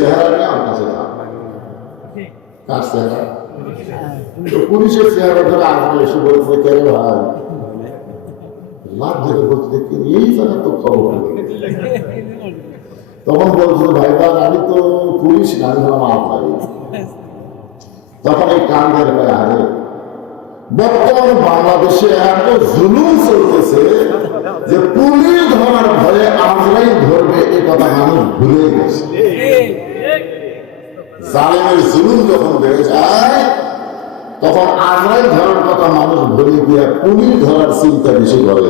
চেহারা নিয়ে আমার কাছে যান। কার চেহারা? পুলিশের চেহারা ধরে আমার এসে বলছে কেন ভাই লাভ ধরে বলতে এই জায়গা তো খবর। তখন বলছিল ভাই বান আমি তো পুলিশ না, আমি হলাম আপনার। তখন এই কান্দের ভাই আরে বর্তমানে বাংলাদেশে এত জুলুম চলতেছে যে পুলিশ ধরার ভয়ে আজরাইল ধরবে এ কথা মানুষ ভুলে গেছে। জালেমের জুলুম যখন বেড়ে যায় তখন আজরাইল ধরার কথা মানুষ ভুলে গিয়ে পুলিশ ধরার চিন্তা বেশি করে।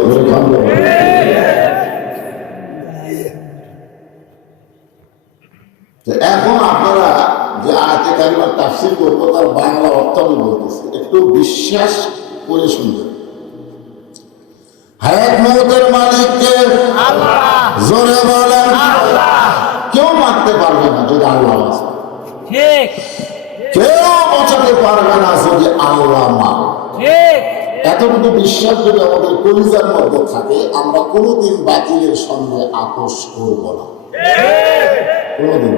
এখন আপনারা যে আয়াতে কারিমার তাফসীর করবো তার বাংলা অর্থ আমি বলতেছি, একটু বিশ্বাস করে শুনবেন। হায়াত মওতের মালিককে আল্লাহ, জোরে বলেন আল্লাহ। কেউ মারতে পারবে না যদি আল্লাহ আছে, ঠিক। কেউ বাঁচাতে পারবে না যদি আল্লাহ না, ঠিক। এতটুকু বিশ্বাস যদি আমাদের কলিজার মধ্যে থাকে আমরা কোনোদিন বাতিলের সঙ্গে আপোষ করব না, কোনোদিন।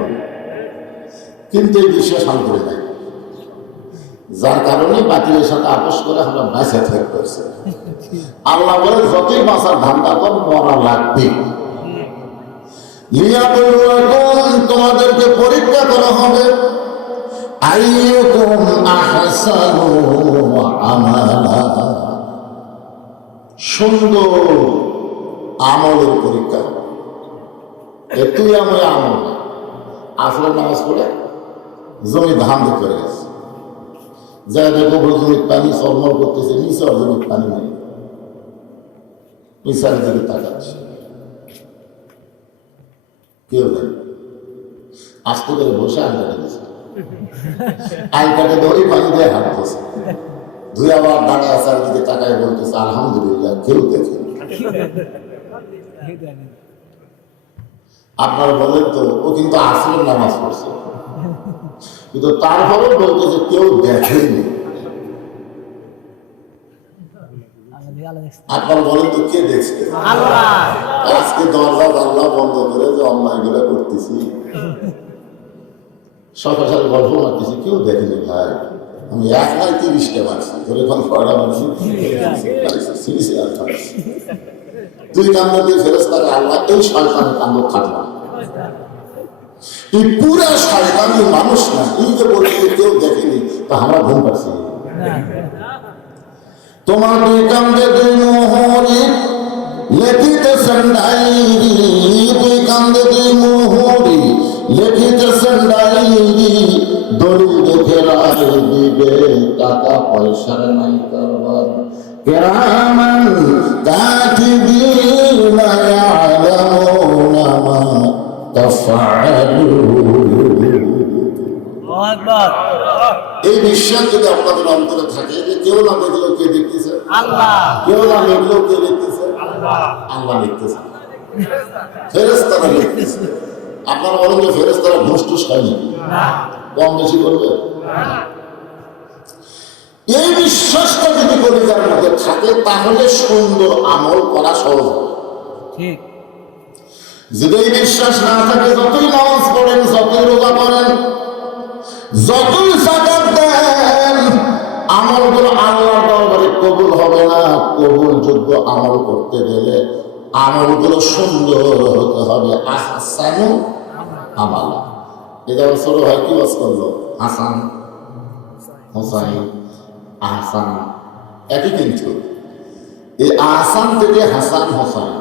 কিন্তু এই বিশ্বাস আমি করে নাই, যার কারণে বাতিলের সাথে আপোষ করে আমরা বাঁচা থাকতে পারছি। আল্লাহ বলে যতই বাঁচার ধান্দা কর মরা লাগবে। তোমাদেরকে পরীক্ষা করা হবে আইয়ুকুম আহসানু আমালা, সুন্দর আমলের পরীক্ষা। তুই আমার আমল আসলে নামাজ পড়ে জমি ধান দেখতে গেছে, যা দেখো জমির পানি সরমর করতেছে, নিচে জমির পানি নেই, নিচার দিকে তাকাচ্ছে, কেউ নেই। আস্তে করে বসে আল কাটে দিচ্ছে, আল কাটে ধরে পানি দিয়ে হাত ধরছে, ধুই আবার দাঁড়ায় আসার দিকে তাকায় বলতেছে আলহামদুলিল্লাহ, কেউ দেখে। আপনারা বলেন তো ও কিন্তু আসলে নামাজ পড়ছে, কিন্তু তারপরেও বলতেছে কেউ দেখেনি। আপনারা বলেন তো কে দেখছে? আজকে দরজা জানলা বন্ধ করে যে অন্যায় গুলো করতেছি, সকাল সকাল গল্প মারতেছি, কেউ দেখেনি ভাই। আমি এক নয় 30টা মারছি, যখন পড়া মারছি দুই কান্দ দিয়ে ফেরেশতাকে আল্লাহ এই শয়তানের কান্দ থাকবে না, এই পুরা শয়তানি মানুষ না। এই যে বলতে কেউ দেখেনি তা আমরা ঘুম পাচ্ছি। তোমার দুই কান্দে দুই মোহরি লেখিতেছেন ডায়েরি, দুই কান্দে দুই মোহরি লেখিতেছেন ডায়েরি, দলিল দেখে রায় দিবে, টাকা পয়সার নাই কারবার, কিরামান কাতিবিনা ইয়ালামুনা মা এই বিশ্বাস যদি আপনাদের অন্তরে থাকে যে কেউ না দেখলেও কে দেখতেছে আল্লাহ, কেউ না দেখলেও কে দেখতেছে আল্লাহ, আল্লাহ দেখতেছে, ফেরেশতারা দেখতেছে। আপনারা বলেন যে ফেরেশতারা ঘুষ টুস খায়নি, কম বেশি করবে? এই বিশ্বাসটা যদি কলিজার মধ্যে থাকে তাহলে সুন্দর আমল করা সহজ হবে, ঠিক। যদি এই বিশ্বাস না থাকে যতই নামাজ পড়েন, যতই রোজা করেন, যতই যাকাত দেন, আমলগুলো আল্লাহর দরবারে কবুল হবে না। কবুলযোগ্য আমল করতে গেলে আমলগুলো সুন্দর হতে হবে, আহসানু আমালা। এই যেমন ছোট ভাই কি ওয়াজ করলো, হাসান হোসাইন আহসান একই, কিন্তু এই আহসান থেকে হাসান হোসাইন।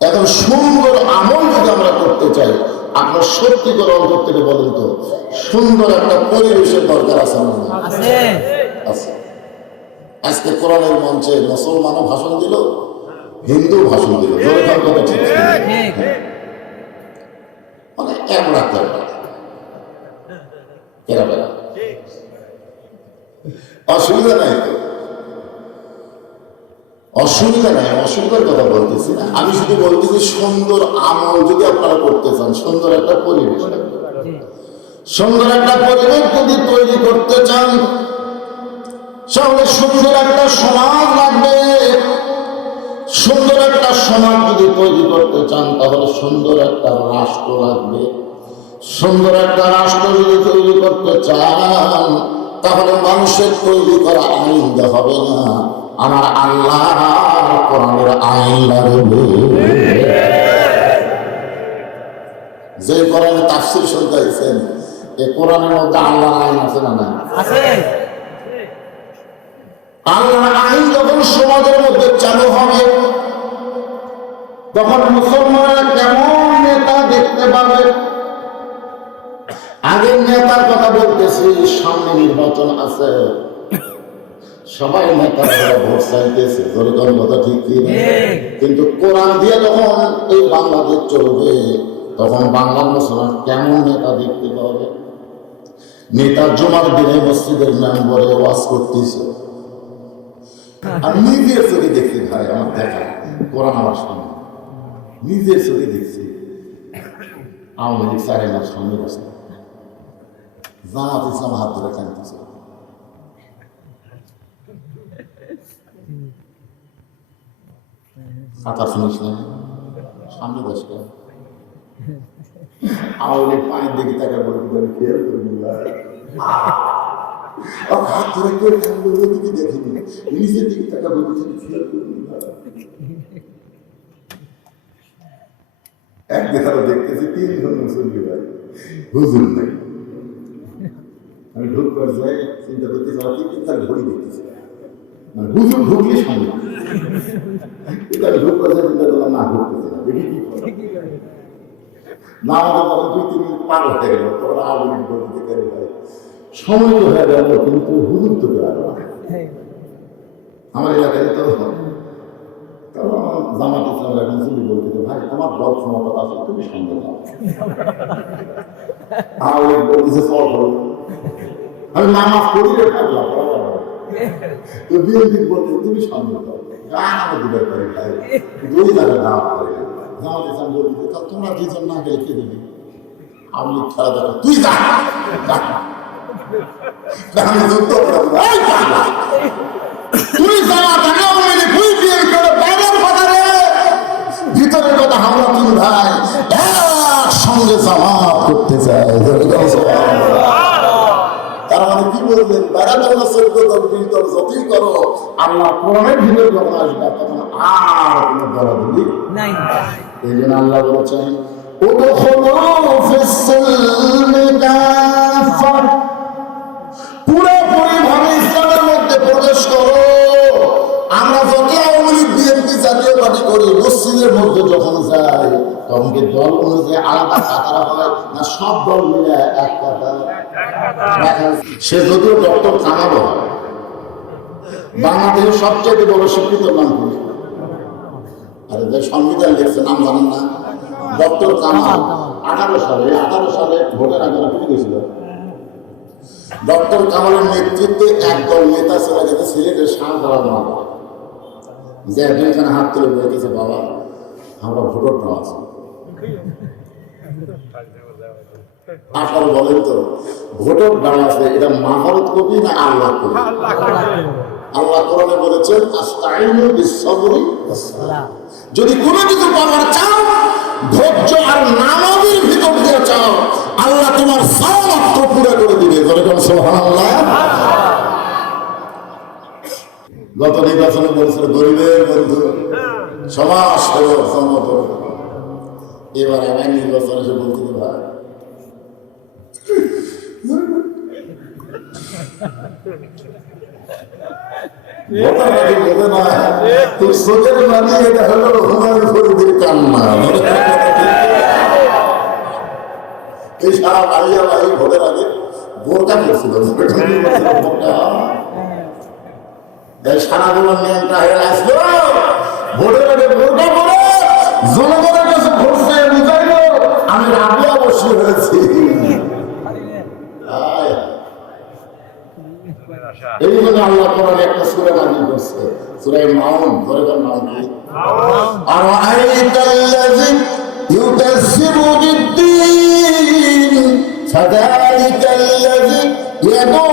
এখন সুন্দর আমল যদি আমরা করতে চাই, আপনার সত্যি করে অন্তর থেকে বলেন তো সুন্দর একটা পরিবেশের দরকার আছে না? আছে। আজকে কোরআনের মঞ্চে মুসলমানও ভাষণ দিল, হিন্দু ভাষণ দিল, মানে আমরা অসুবিধা নাই তো, অসুবিধা নাই, অসুবিধার কথা বলতেছি না। আমি শুধু বলতেছি সুন্দর আমল যদি আপনারা করতে চান, সুন্দর একটা পরিবেশ, সুন্দর একটা পরিবেশ যদি তৈরি করতে চান, তাহলে সুন্দর একটা সমাজ লাগবে, সুন্দর একটা সমাজ যদি তৈরি করতে চান তাহলে সুন্দর একটা রাষ্ট্র লাগবে। সুন্দর একটা রাষ্ট্র যদি তৈরি করতে চান তাহলে মানুষের তৈরি করা আইন হবে না, আমার আল্লাহর কোরআনের আইন লাগবে। যে কোরআনে তাফসীর শুনতেছেন এই কোরআনের মধ্যে আল্লাহর আইন আছে না? না আছে। আল্লাহর আইন যখন সমাজের মধ্যে চালু হবে তখন মুসলমানরা কেমন নেতা দেখতে পাবে। আগের নেতার কথা বলতেছি, সামনে নির্বাচন আছে, সবাই নেতারা ভোট চাইতেছে, জোরকার কথা ঠিক কি? কিন্তু কোরআন দিয়ে যখন এই বাংলাদেশ চলবে তখন বাংলার মুসলমান কেমন নেতা দেখতে পাবে। নেতা জুমার দিনে মসজিদের মেম্বারে ওয়াজ করতেছে, আর নিজের চোখে দেখছি, ভাই আমার দেখা কোরআন আমার সামনে, নিজের চোখে দেখছি আওয়ামী লীগ সারে মাস সামনে বসে জামাত ইসলাম হাত ধরে কাঁদতেছে। কথা শুনিস না? সামনে বসে আওয়ামী লীগ পায়ের দিকে তাকে বলতে খেয়াল করবি হাত ধরে কেউ দিকে দেখিনি, নিজের দিকে তাকে বলতে খেয়াল করবি। একদিন আরো দেখতেছি 3 জন মুসল্লি ভাই, হুজুর নাই। আমি ঢুক করে যাই, চিন্তা করতেছি তার ঘড়ি দেখতেছি, মানে হুজুর ঢুকলে সামনে। আমি ঢুক করে যাই, চিন্তা করলাম না ঢুকতেছি না, দেখি কি করে না। আমাদের তখন 2-3 মিনিট পার হয়ে গেল, তোর আগুন বলতে গেলে ভাই সময় তো হয়ে গেল, কিন্তু হুজুর তো গেল না। আমার এলাকায় তো জামাত ইসলামের এখন চুলি বলতে ভাই তোমার দল ক্ষমতা আছে, তুমি সঙ্গে যাও। বলতেছে চল, আমি নামাজ পড়ি রে থাকলাম, তো বিএনপি বলতে তুমি সঙ্গে যাও, আমি দুবার করে ভাই দুই জায়গায় নামাজ পড়ে। জামাত ইসলাম বলতে তোমরা 2 জন না গেলে কে দেবে? আমি খেলা দেখো, তুই যা, আমি যুদ্ধ করে তুই জামাত ভিতরের কথা আমরা 3 ভাই একসঙ্গে জামাত করতে চাই। তার মানে কি বলবেন? বেড়াতে 14 দল 20 দল যতই করো, আল্লাহ কোরআনের ভিতরে যখন আসবে তখন আর কোনো দলাদলি নাই। এই জন্য আল্লাহ বলেছেন পুরোপুরি ভাবে ইসলামের মধ্যে প্রবেশ করো। আমরা যত আওয়ামী লীগ বিএনপি জাতীয় পার্টি করি, মসজিদের মধ্যে যখন যাই তখন কি দল অনুযায়ী আলাদা কাতারা হয় না সব দল মিলে এক কাতার? সে যদিও ডক্টর কামাল হয়, বাংলাদেশের সবচেয়ে বড় শিক্ষিত নাম কি? আরে যে সংবিধান লিখছে নাম জানেন না? ডক্টর কামাল। 18 সালে ভোটের আগে কি গেছিল? ডক্টর কামালের নেতৃত্বে একদল নেতা চলে গেছে সিলেটের শাহজালাল মহকুমা, যে একজনখানে হাত তুলে বলতেছে বাবা আমরা ভোটার নাম আছি। আপনারা বলেন তো ভোটার নাম আছে এটা মহাভারত কবি না আল্লাহ কবি? আল্লাহ কোরআনে বলেছেন আস্তাইনু বিসসবরি ওয়াস-সালাহ। যদি কোনো কিছু পাওয়ার চাও ধৈর্য আর নামাজের ভিতর দিয়ে চাও, আল্লাহ তোমার সওয়াব পুরো করে দিবে। যেরকম সুবহানাল্লাহ। গত নির্বাচনে বলছিল গরিবের বন্ধু সমাজ সেবক সংগঠন, এবার আমার নির্বাচনে এসে বলতে ভাই তোর চোখের মানে এটা হলো হুমায়ুন ফরিদের কান্না। এই সারা বাড়িয়া বাড়ি ভোটের আগে বোরকা করছিল, সারা জীবন নিয়ন্ত্রণ হয়ে আসলো, ভোটের আগে বোরকা করে জনগণের কাছে ভোট চেয়ে বুঝাইল আমি রাবি অবশ্যই হয়েছি। এই জন্য আল্লাহ কোরআনে একটা সূরা নাযিল করছে, সূরা মাউন। ধরে গেল নাম কি? আর আইতাল্লাযী ইউকাযযিবু বিদ্দীন ফাযালিকাল্লাযী ইয়াদউ